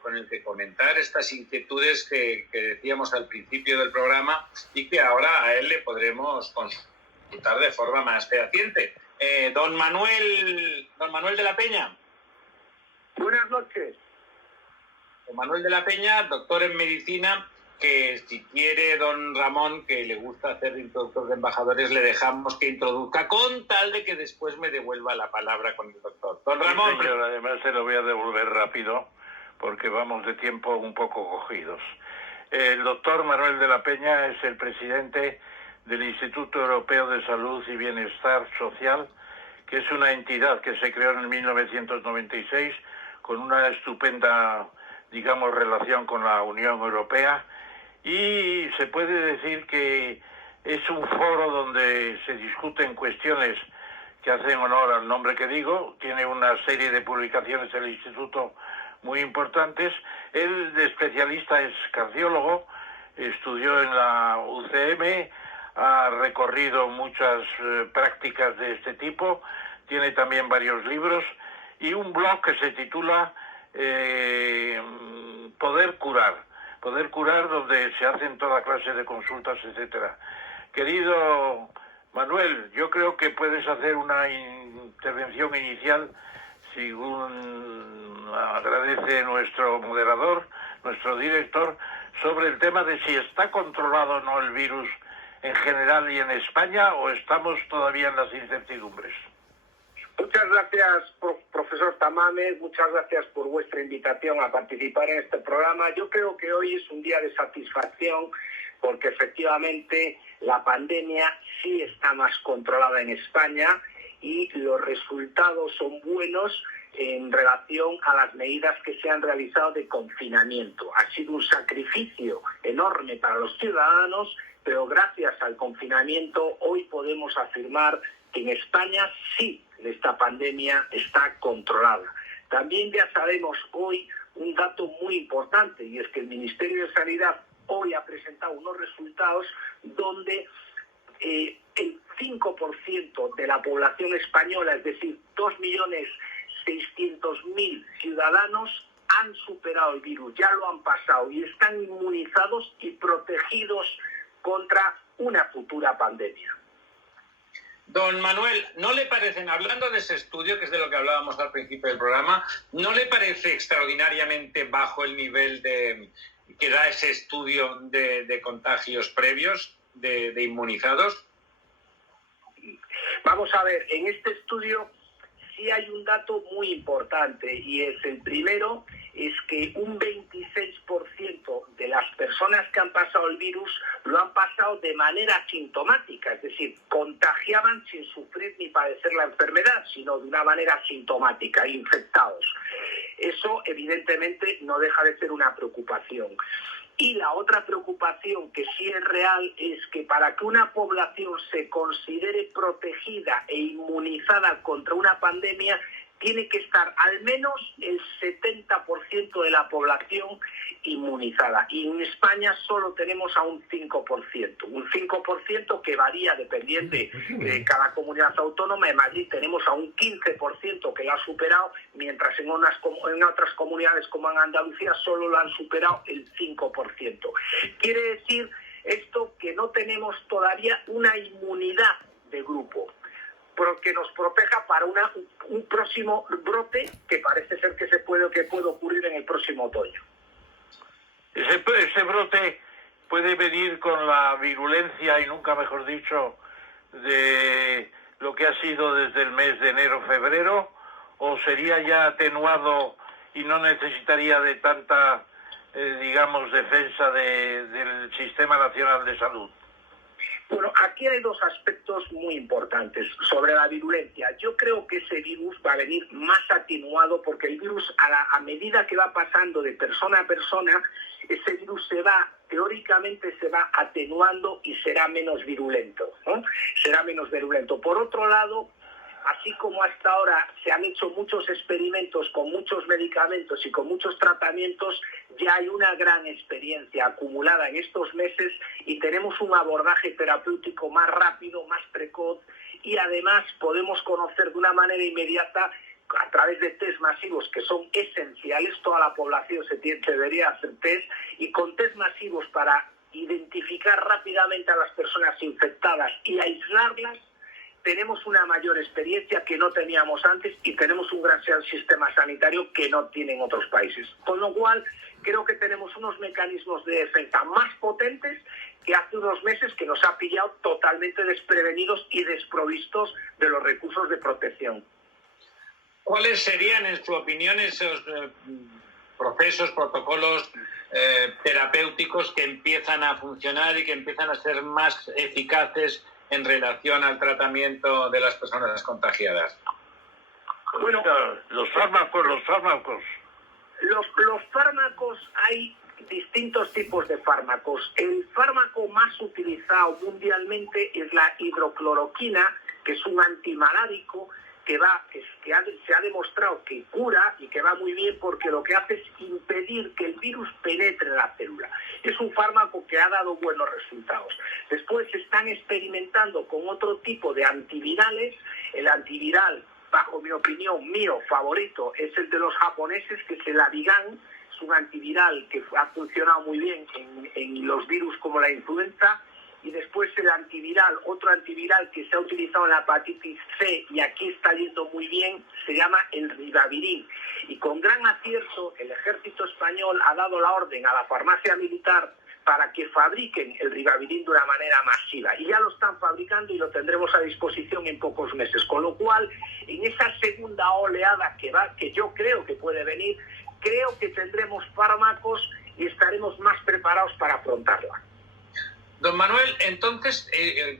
con el que comentar estas inquietudes que decíamos al principio del programa y que ahora a él le podremos consultar de forma más fehaciente. Don Manuel de la Peña. Buenas noches. Don Manuel de la Peña, doctor en medicina, que si quiere don Ramón, que le gusta hacer introductor de embajadores, le dejamos que introduzca con tal de que después me devuelva la palabra con el doctor. Don Ramón. Sí, señor, además se lo voy a devolver rápido porque vamos de tiempo un poco cogidos. El doctor Manuel de la Peña es el presidente del Instituto Europeo de Salud y Bienestar Social, que es una entidad que se creó en 1996 con una estupenda, digamos, relación con la Unión Europea, y se puede decir que es un foro donde se discuten cuestiones que hacen honor al nombre que digo. Tiene una serie de publicaciones el Instituto muy importantes. Él de especialista es cardiólogo, estudió en la UCM, ha recorrido muchas prácticas de este tipo, tiene también varios libros y un blog que se titula Poder Curar, donde se hacen toda clase de consultas, etcétera. Querido Manuel, yo creo que puedes hacer una intervención inicial, según agradece nuestro moderador, nuestro director, sobre el tema de si está controlado o no el virus en general y en España, o estamos todavía en las incertidumbres. Muchas gracias, profesor Tamames, muchas gracias por vuestra invitación a participar en este programa. Yo creo que hoy es un día de satisfacción porque efectivamente la pandemia sí está más controlada en España y los resultados son buenos en relación a las medidas que se han realizado de confinamiento. Ha sido un sacrificio enorme para los ciudadanos, pero gracias al confinamiento hoy podemos afirmar que en España sí esta pandemia está controlada. También ya sabemos hoy un dato muy importante, y es que el Ministerio de Sanidad hoy ha presentado unos resultados donde el 5% de la población española, es decir, 2.600.000 ciudadanos, han superado el virus, ya lo han pasado y están inmunizados y protegidos contra una futura pandemia. Don Manuel, ¿no le parecen, hablando de ese estudio, que es de lo que hablábamos al principio del programa, ¿no le parece extraordinariamente bajo el nivel que da ese estudio de contagios previos, de inmunizados? Vamos a ver, en este estudio sí hay un dato muy importante, y es el primero, es que un 26% de las personas que han pasado el virus lo han pasado de manera asintomática, es decir, contagiaban sin sufrir ni padecer la enfermedad, sino de una manera asintomática, infectados. Eso evidentemente no deja de ser una preocupación. Y la otra preocupación que sí es real es que para que una población se considere protegida e inmunizada contra una pandemia, tiene que estar al menos el 70% de la población inmunizada. Y en España solo tenemos a un 5%. Un 5% que varía dependiendo de cada comunidad autónoma. En Madrid tenemos a un 15% que lo ha superado, mientras en otras comunidades como en Andalucía solo lo han superado el 5%. Quiere decir esto que no tenemos todavía una inmunidad de grupo que nos proteja para un próximo brote que parece ser que puede ocurrir en el próximo otoño. Ese brote puede venir con la virulencia, y nunca mejor dicho, de lo que ha sido desde el mes de enero-febrero, o sería ya atenuado y no necesitaría de tanta, digamos, defensa del Sistema Nacional de Salud. Bueno, aquí hay dos aspectos muy importantes sobre la virulencia. Yo creo que ese virus va a venir más atenuado porque el virus, a medida que va pasando de persona a persona, ese virus teóricamente se va atenuando y será menos virulento, ¿no? Será menos virulento. Por otro lado, así como hasta ahora se han hecho muchos experimentos con muchos medicamentos y con muchos tratamientos, ya hay una gran experiencia acumulada en estos meses y tenemos un abordaje terapéutico más rápido, más precoz, y además podemos conocer de una manera inmediata a través de test masivos que son esenciales, toda la población debería hacer test, y con test masivos para identificar rápidamente a las personas infectadas y aislarlas, tenemos una mayor experiencia que no teníamos antes y tenemos un gran sistema sanitario que no tienen otros países. Con lo cual, creo que tenemos unos mecanismos de defensa más potentes que hace unos meses, que nos ha pillado totalmente desprevenidos y desprovistos de los recursos de protección. ¿Cuáles serían, en su opinión, esos procesos, protocolos terapéuticos que empiezan a funcionar y que empiezan a ser más eficaces en relación al tratamiento de las personas contagiadas? Bueno, los fármacos. Los fármacos, hay distintos tipos de fármacos. El fármaco más utilizado mundialmente es la hidrocloroquina, que es un antimalárico que se ha demostrado que cura y que va muy bien porque lo que hace es impedir que el virus penetre en la célula. Es un fármaco que ha dado buenos resultados. Después se están experimentando con otro tipo de antivirales. El antiviral, bajo mi opinión, mío favorito, es el de los japoneses, que es el Avigan. Es un antiviral que ha funcionado muy bien en los virus como la influenza. Y después el antiviral, otro antiviral que se ha utilizado en la hepatitis C y aquí está yendo muy bien, se llama el ribavirin. Y con gran acierto, el ejército español ha dado la orden a la farmacia militar para que fabriquen el ribavirin de una manera masiva. Y ya lo están fabricando y lo tendremos a disposición en pocos meses. Con lo cual, en esa segunda oleada que yo creo que puede venir, creo que tendremos fármacos y estaremos más preparados para afrontarla. Don Manuel, entonces,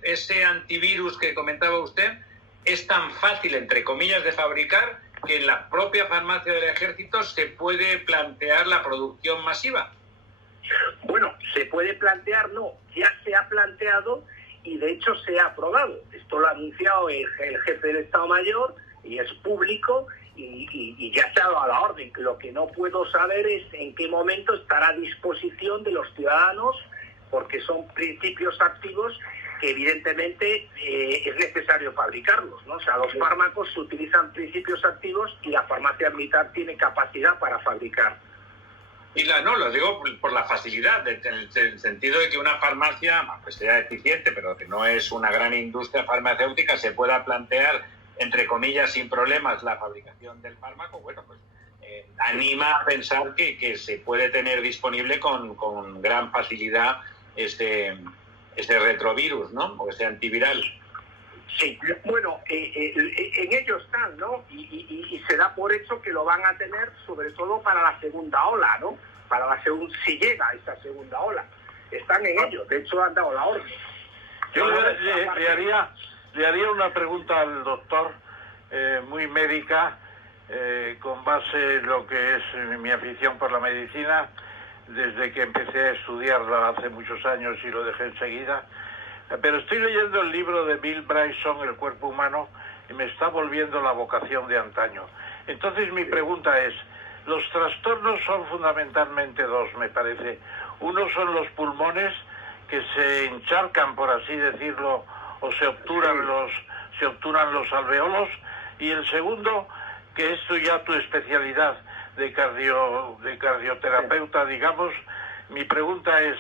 ese antivirus que comentaba usted es tan fácil, entre comillas, de fabricar que en la propia farmacia del ejército se puede plantear la producción masiva. Bueno, se puede plantear, no, ya se ha planteado y de hecho se ha aprobado. Esto lo ha anunciado el jefe del Estado Mayor y es público y ya se ha dado la orden. Lo que no puedo saber es en qué momento estará a disposición de los ciudadanos, porque son principios activos que evidentemente es necesario fabricarlos, ¿no? O sea, los fármacos se utilizan principios activos y la farmacia militar tiene capacidad para fabricar. Y lo digo por la facilidad, en el sentido de que una farmacia, pues sea eficiente, pero que no es una gran industria farmacéutica, se pueda plantear, entre comillas, sin problemas, la fabricación del fármaco. Bueno, pues anima a pensar que se puede tener disponible con gran facilidad ese retrovirus, ¿no? O ese antiviral. Sí, bueno, en ello están, ¿no? Y se da por hecho que lo van a tener, sobre todo para la segunda ola, ¿no? Si llega esa segunda ola. Están en ello, de hecho han dado la orden. Yo le haría una pregunta al doctor, muy médica, con base en lo que es mi afición por la medicina, desde que empecé a estudiarla hace muchos años y lo dejé enseguida. Pero estoy leyendo el libro de Bill Bryson, El cuerpo humano, y me está volviendo la vocación de antaño. Entonces mi pregunta es, los trastornos son fundamentalmente dos, me parece. Uno son los pulmones, que se encharcan, por así decirlo, o se obturan los alveolos, y el segundo, que es ya tu especialidad de cardioterapeuta, digamos, mi pregunta es,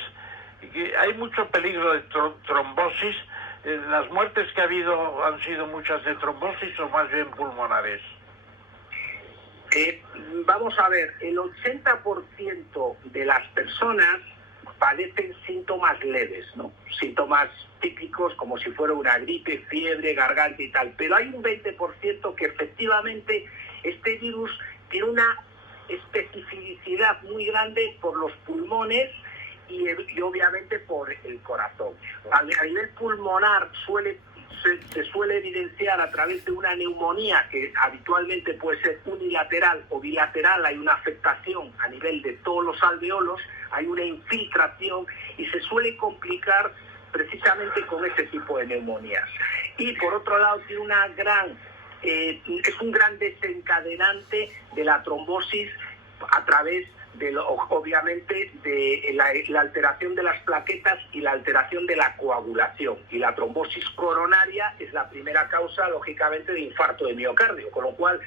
¿hay mucho peligro de trombosis? ¿Las muertes que ha habido han sido muchas de trombosis o más bien pulmonares? Vamos a ver, el 80% de las personas padecen síntomas leves, ¿no? Síntomas típicos como si fuera una gripe, fiebre, garganta y tal. Pero hay un 20% que efectivamente este virus tiene una especificidad muy grande por los pulmones y obviamente por el corazón. A nivel pulmonar se suele evidenciar a través de una neumonía que habitualmente puede ser unilateral o bilateral. Hay una afectación a nivel de todos los alveolos, hay una infiltración y se suele complicar precisamente con ese tipo de neumonías. Y por otro lado tiene es un gran desencadenante de la trombosis a través obviamente de la alteración de las plaquetas y la alteración de la coagulación. Y la trombosis coronaria es la primera causa, lógicamente, de infarto de miocardio, con lo cual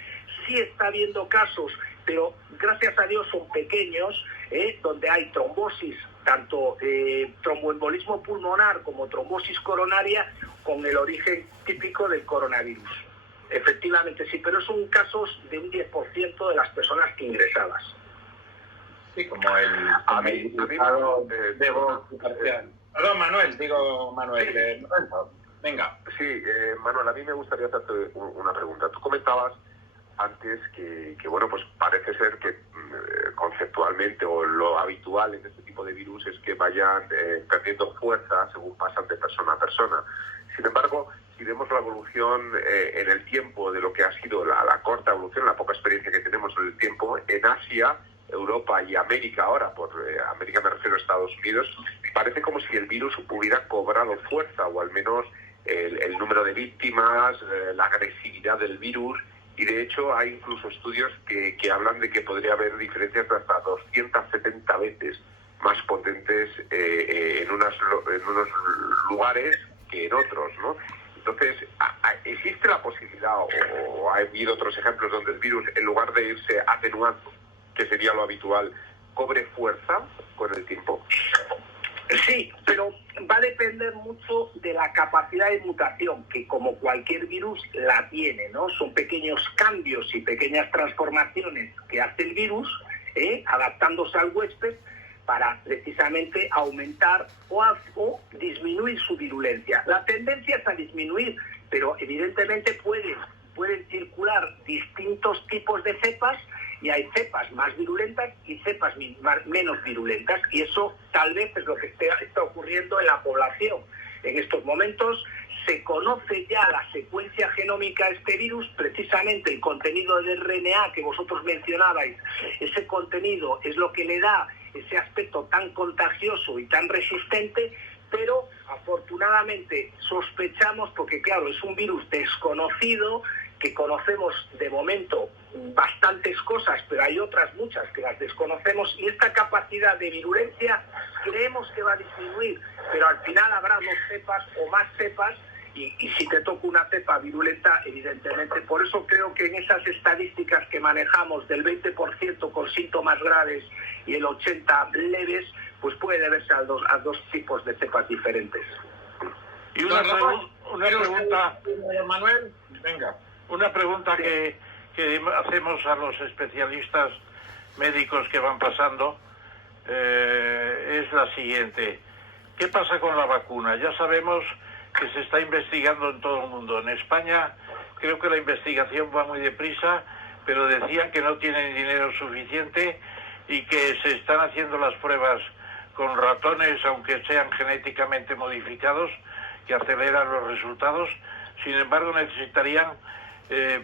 sí está habiendo casos, pero gracias a Dios son pequeños, donde hay trombosis, tanto tromboembolismo pulmonar como trombosis coronaria, con el origen típico del coronavirus. Efectivamente sí, pero son casos de un 10% de las personas que ingresadas. Sí, como el... Perdón, Manuel, Manuel. Venga. Sí, Manuel, a mí me gustaría hacerte una pregunta. Tú comentabas antes que bueno, pues parece ser que conceptualmente o lo habitual en este tipo de virus es que vayan perdiendo fuerza según pasan de persona a persona. Sin embargo, si vemos la evolución en el tiempo de lo que ha sido la corta evolución, la poca experiencia que tenemos en el tiempo, en Asia, Europa y América ahora, por América me refiero a Estados Unidos, parece como si el virus hubiera cobrado fuerza, o al menos el número de víctimas, la agresividad del virus, y de hecho hay incluso estudios que hablan de que podría haber diferencias de hasta 270 veces más potentes en unos lugares que en otros, ¿no? Entonces, ¿existe la posibilidad, o ha habido otros ejemplos donde el virus, en lugar de irse atenuando, que sería lo habitual, cobre fuerza con el tiempo? Sí, pero va a depender mucho de la capacidad de mutación, que como cualquier virus la tiene, ¿no? Son pequeños cambios y pequeñas transformaciones que hace el virus, adaptándose al huésped, para precisamente aumentar o disminuir su virulencia. La tendencia es a disminuir, pero evidentemente pueden circular distintos tipos de cepas, y hay cepas más virulentas y cepas menos virulentas, y eso tal vez es lo que está ocurriendo en la población. En estos momentos se conoce ya la secuencia genómica de este virus, precisamente el contenido del RNA que vosotros mencionabais. Ese contenido es lo que le da ese aspecto tan contagioso y tan resistente, pero afortunadamente sospechamos, porque claro, es un virus desconocido, que conocemos de momento bastantes cosas, pero hay otras muchas que las desconocemos, y esta capacidad de virulencia creemos que va a disminuir, pero al final habrá dos cepas o más cepas, y si te toca una cepa virulenta, evidentemente. Por eso creo que en esas estadísticas que manejamos del 20% con síntomas graves y el 80% leves, pues puede deberse a dos tipos de cepas diferentes. Y una pregunta, Manuel, venga. Una pregunta que hacemos a los especialistas médicos que van pasando es la siguiente. ¿Qué pasa con la vacuna? Ya sabemos que se está investigando en todo el mundo. En España creo que la investigación va muy deprisa, pero decían que no tienen dinero suficiente y que se están haciendo las pruebas con ratones, aunque sean genéticamente modificados, que aceleran los resultados. Sin embargo, necesitarían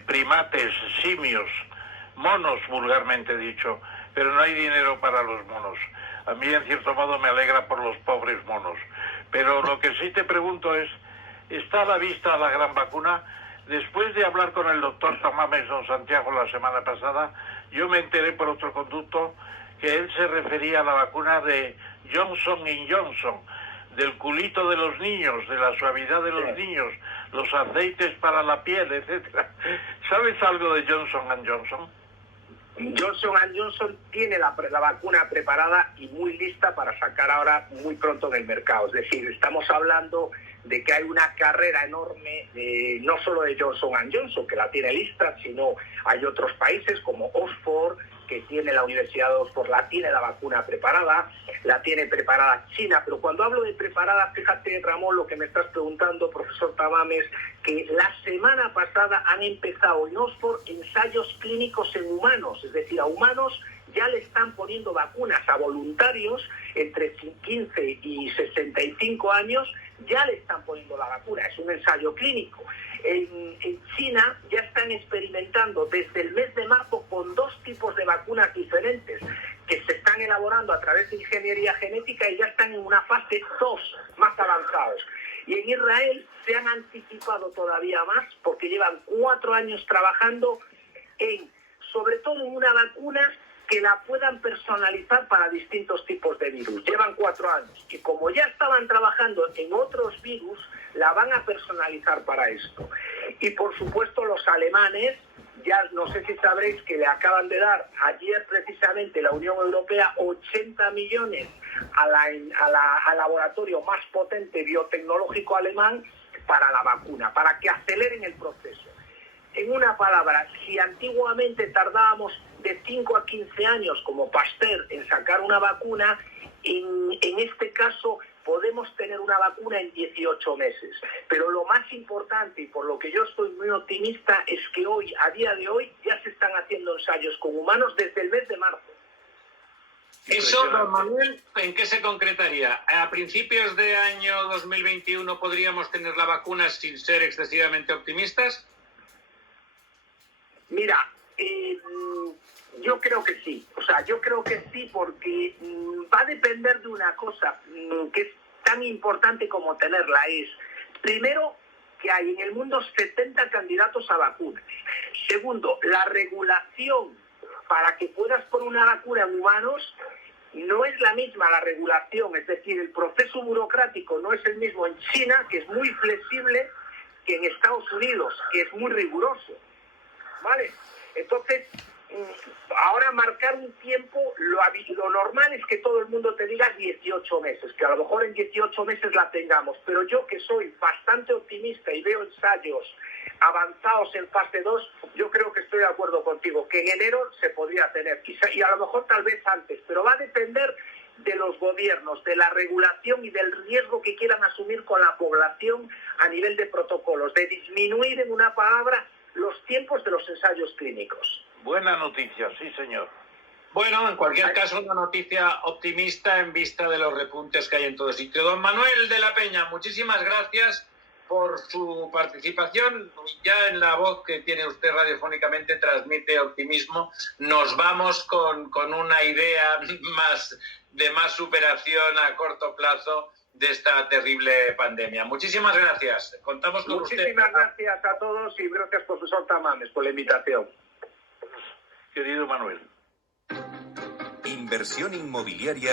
primates, simios, monos, vulgarmente dicho, pero no hay dinero para los monos. A mí, en cierto modo, me alegra por los pobres monos. Pero lo que sí te pregunto es, ¿está a la vista la gran vacuna? Después de hablar con el doctor Tamames don Santiago la semana pasada, yo me enteré por otro conducto que él se refería a la vacuna de Johnson & Johnson, del culito de los niños, de la suavidad de los niños, los aceites para la piel, etcétera. ¿Sabes algo de Johnson & Johnson? Johnson & Johnson tiene la vacuna preparada y muy lista para sacar ahora muy pronto en el mercado. Es decir, estamos hablando de que hay una carrera enorme, no solo de Johnson & Johnson, que la tiene lista, sino hay otros países como Oxford, que tiene la Universidad de Oxford, tiene la vacuna preparada, la tiene preparada China. Pero cuando hablo de preparada, fíjate, Ramón, lo que me estás preguntando, profesor Tamames, que la semana pasada han empezado en Oxford ensayos clínicos en humanos, es decir, a humanos ya le están poniendo vacunas, a voluntarios entre 15 y 65 años ya le están poniendo la vacuna, es un ensayo clínico. En China ya están experimentando desde el mes de marzo con 2 tipos de vacunas diferentes que se están elaborando a través de ingeniería genética y ya están en una fase 2 más avanzados. Y en Israel se han anticipado todavía más porque llevan 4 años trabajando sobre todo en una vacuna que la puedan personalizar para distintos tipos de virus. Llevan 4 años y como ya estaban trabajando en otros virus, la van a personalizar para esto. Y por supuesto los alemanes, ya no sé si sabréis que le acaban de dar ayer precisamente la Unión Europea 80 millones al laboratorio más potente biotecnológico alemán para la vacuna, para que aceleren el proceso. En una palabra, si antiguamente tardábamos de 5 a 15 años como Pasteur en sacar una vacuna, en este caso podemos tener una vacuna en 18 meses. Pero lo más importante, y por lo que yo estoy muy optimista, es que hoy, a día de hoy, ya se están haciendo ensayos con humanos desde el mes de marzo. Eso, don Manuel, ¿en qué se concretaría? ¿A principios de año 2021 podríamos tener la vacuna sin ser excesivamente optimistas? Mira, yo creo que sí. O sea, yo creo que sí porque va a depender de una cosa que es tan importante como tenerla. Es, primero, que hay en el mundo 70 candidatos a vacunas. Segundo, la regulación para que puedas poner una vacuna en humanos no es la misma la regulación. Es decir, el proceso burocrático no es el mismo en China, que es muy flexible, que en Estados Unidos, que es muy riguroso. ¿Vale? Entonces, ahora marcar un tiempo, lo normal es que todo el mundo te diga 18 meses, que a lo mejor en 18 meses la tengamos, pero yo que soy bastante optimista y veo ensayos avanzados en fase 2, yo creo que estoy de acuerdo contigo, que en enero se podría tener, y a lo mejor tal vez antes, pero va a depender de los gobiernos, de la regulación y del riesgo que quieran asumir con la población a nivel de protocolos, de disminuir, en una palabra, los tiempos de los ensayos clínicos. Buena noticia, sí, señor. Bueno, en cualquier caso, una noticia optimista en vista de los repuntes que hay en todo sitio. Don Manuel de la Peña, muchísimas gracias por su participación. Ya en la voz que tiene usted radiofónicamente transmite optimismo. Nos vamos con una idea de más superación a corto plazo de esta terrible pandemia. Muchísimas gracias. Contamos con usted. Muchísimas gracias a todos y gracias, profesor Tamames, por la invitación. Querido Manuel. Inversión inmobiliaria.